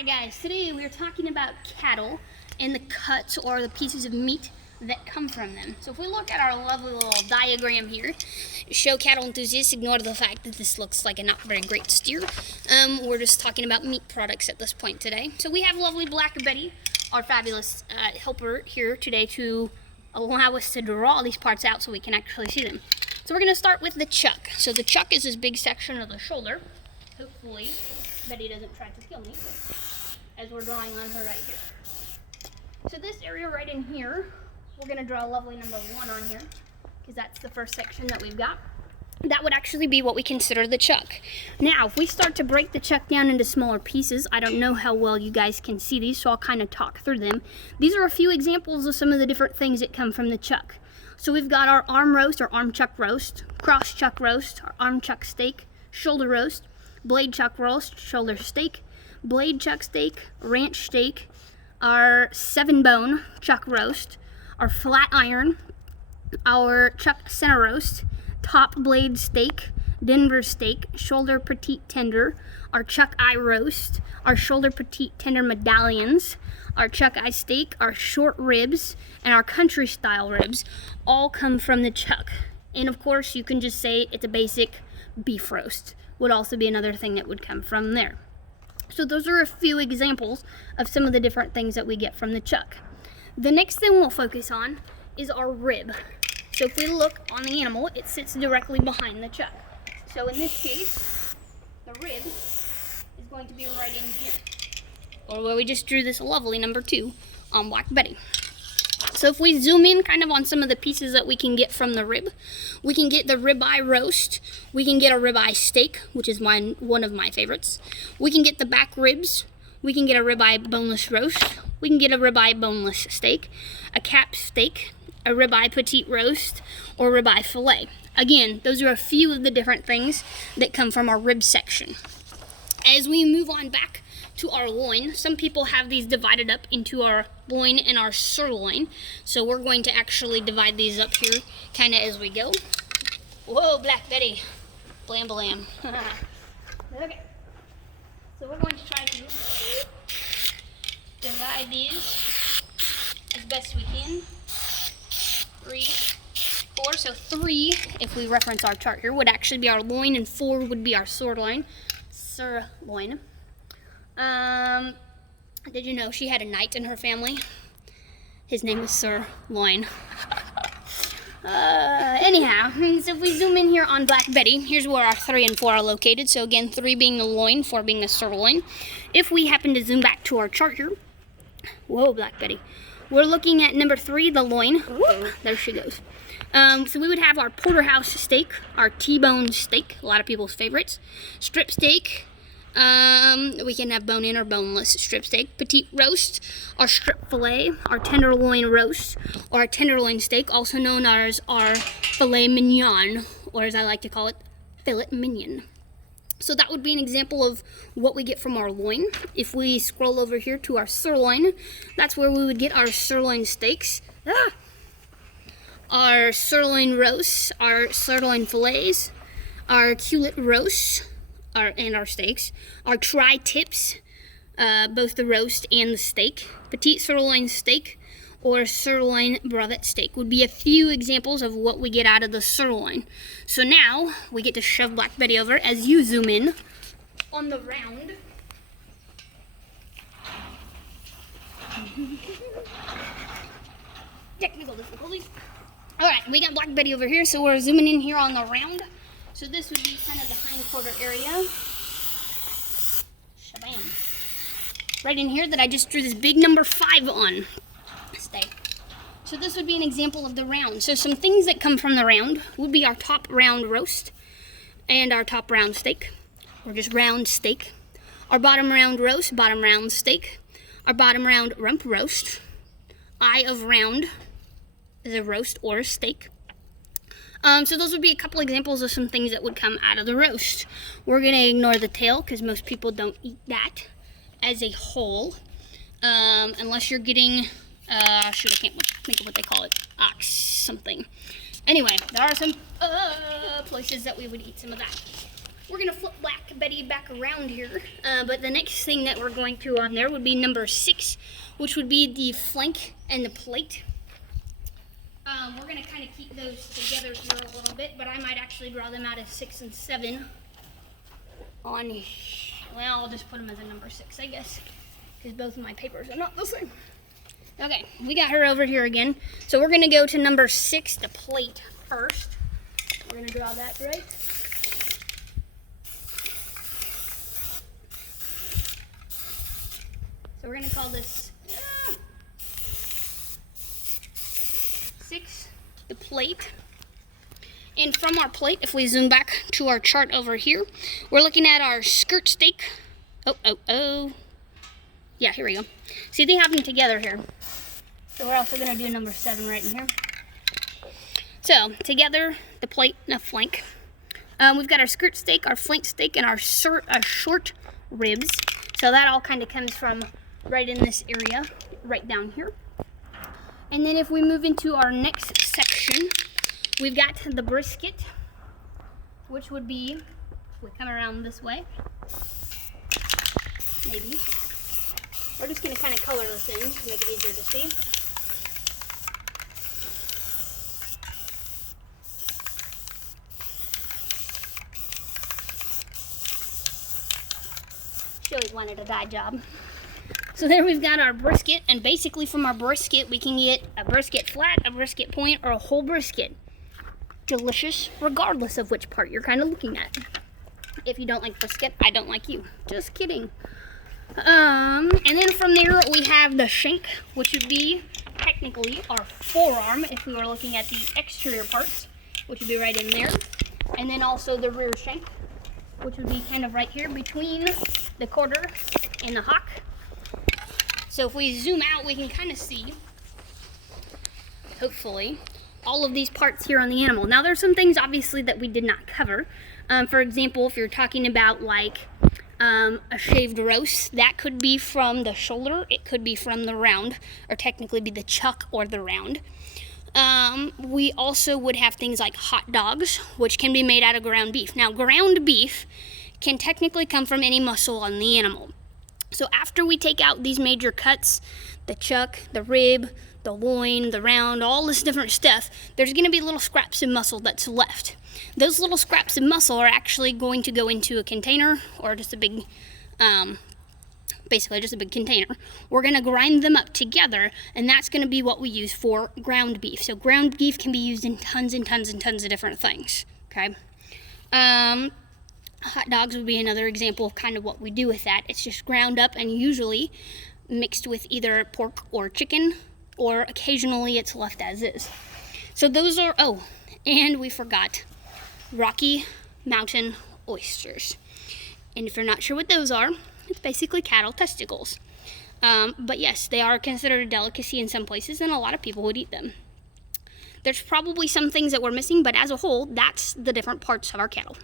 Alright guys, today we're talking about cattle and the cuts or the pieces of meat that come from them. So if we look at our lovely little diagram here, show cattle enthusiasts, ignore the fact that this looks like a not very great steer. We're just talking about meat products at this point today. So we have lovely Black Betty, our fabulous helper here today to allow us to draw these parts out so we can actually see them. So we're going to start with the chuck. So the chuck is this big section of the shoulder. Hopefully Betty doesn't try to kill me as we're drawing on her right here. So this area right in here, we're going to draw a lovely number 1 on here because that's the first section that we've got. That would actually be what we consider the chuck. Now, if we start to break the chuck down into smaller pieces, I don't know how well you guys can see these, so I'll kind of talk through them. These are a few examples of some of the different things that come from the chuck. So we've got our arm roast or arm chuck roast, cross chuck roast, our arm chuck steak, shoulder roast, blade chuck roast, shoulder steak, blade chuck steak, ranch steak, our 7-bone chuck roast, our flat iron, our chuck center roast, top blade steak, Denver steak, shoulder petite tender, our chuck eye roast, our shoulder petite tender medallions, our chuck eye steak, our short ribs, and our country style ribs all come from the chuck. And of course, you can just say it's a basic beef roast. Would also be another thing that would come from there. So those are a few examples of some of the different things that we get from the chuck. The next thing we'll focus on is our rib. So if we look on the animal, it sits directly behind the chuck. So in this case, the rib is going to be right in here, or where we just drew this lovely number 2 on Black Betty. So if we zoom in kind of on some of the pieces that we can get from the rib, we can get the ribeye roast, we can get a ribeye steak, which is one of my favorites. We can get the back ribs, we can get a ribeye boneless roast, we can get a ribeye boneless steak, a cap steak, a ribeye petite roast, or ribeye fillet. Again, those are a few of the different things that come from our rib section. As we move on back to our loin, some people have these divided up into our loin and our sirloin. So we're going to actually divide these up here kind of as we go. Whoa, Black Betty. Blam, blam. Okay. So we're going to try to divide these as best we can. 3, 4. So 3, if we reference our chart here, would actually be our loin, and 4 would be our sirloin. Sirloin. Did you know she had a knight in her family? His name was Sir Loin. Anyhow, so if we zoom in here on Black Betty, here's where our 3 and 4 are located. So again, 3 being the loin, 4 being the sirloin. If we happen to zoom back to our chart here, whoa, Black Betty, we're looking at number 3, the loin. Whoop, there she goes. So we would have our porterhouse steak, our T-bone steak, a lot of people's favorites, strip steak. We can have bone-in or boneless strip steak, petite roast, our strip fillet, our tenderloin roast, or our tenderloin steak, also known as our filet mignon, or as I like to call it, filet mignon. So that would be an example of what we get from our loin. If we scroll over here to our sirloin, that's where we would get our sirloin steaks, our sirloin roasts, our sirloin fillets, our culet roasts, and our steaks, our tri-tips, both the roast and the steak, petite sirloin steak, or sirloin bravette steak would be a few examples of what we get out of the sirloin. So now we get to shove Black Betty over as you zoom in on the round. Technical difficulties. Alright, we got Black Betty over here, so we're zooming in here on the round. So this would be kind of the hind quarter area. Shabam. Right in here that I just drew this big number 5 on. Stay. So this would be an example of the round. So some things that come from the round would be our top round roast and our top round steak, or just round steak. Our bottom round roast, bottom round steak. Our bottom round rump roast. Eye of round is a roast or a steak. So those would be a couple examples of some things that would come out of the roast. We're going to ignore the tail because most people don't eat that as a whole. Unless you're getting, shoot, I can't think of what they call it, ox something. Anyway, there are some places that we would eat some of that. we're gonna flip Black Betty back around here. But the next thing that we're going to on there would be number 6, which would be the flank and the plate. We're gonna kind of keep those together here a little bit, but I might actually draw them out as 6 and 7 on, well, I'll just put them as a number 6, I guess, because both of my papers are not the same. Okay, we got her over here again. So we're gonna go to number 6, the plate first. We're gonna draw that right. So we're gonna call this 6, the plate. And from our plate, if we zoom back to our chart over here, we're looking at our skirt stake. Oh. Yeah, here we go. See, they have them together here. So we're also gonna do number 7 right in here. So together, the plate and the flank. We've got our skirt stake, our flank stake, and our short ribs. So that all kind of comes from right in this area, right down here. And then if we move into our next section, we've got the brisket, which would be, if we come around this way, maybe. We're just going to kind of color this in to make it easier to see. She always wanted a dye job. So there we've got our brisket, and basically from our brisket we can get a brisket flat, a brisket point, or a whole brisket. Delicious, regardless of which part you're kind of looking at. If you don't like brisket, I don't like you. Just kidding. And then from there we have the shank, which would be technically our forearm if we were looking at the exterior parts, which would be right in there. And then also the rear shank, which would be kind of right here between the quarter and the hock. So if we zoom out, we can kind of see, hopefully, all of these parts here on the animal. Now there's some things obviously that we did not cover. For example, if you're talking about like a shaved roast, that could be from the shoulder, it could be from the round, or technically be the chuck or the round. We also would have things like hot dogs, which can be made out of ground beef. Now ground beef can technically come from any muscle on the animal. So after we take out these major cuts, the chuck, the rib, the loin, the round, all this different stuff, there's going to be little scraps of muscle that's left. Those little scraps of muscle are actually going to go into a container, or just a big, basically just a big container. We're going to grind them up together, and that's going to be what we use for ground beef. So ground beef can be used in tons and tons and tons of different things, okay? Hot dogs would be another example of kind of what we do with that. It's just ground up and usually mixed with either pork or chicken, or occasionally it's left as is. So those are, oh, and we forgot Rocky Mountain oysters. And if you're not sure what those are, it's basically cattle testicles. But yes, they are considered a delicacy in some places, and a lot of people would eat them. There's probably some things that we're missing, but as a whole, that's the different parts of our cattle.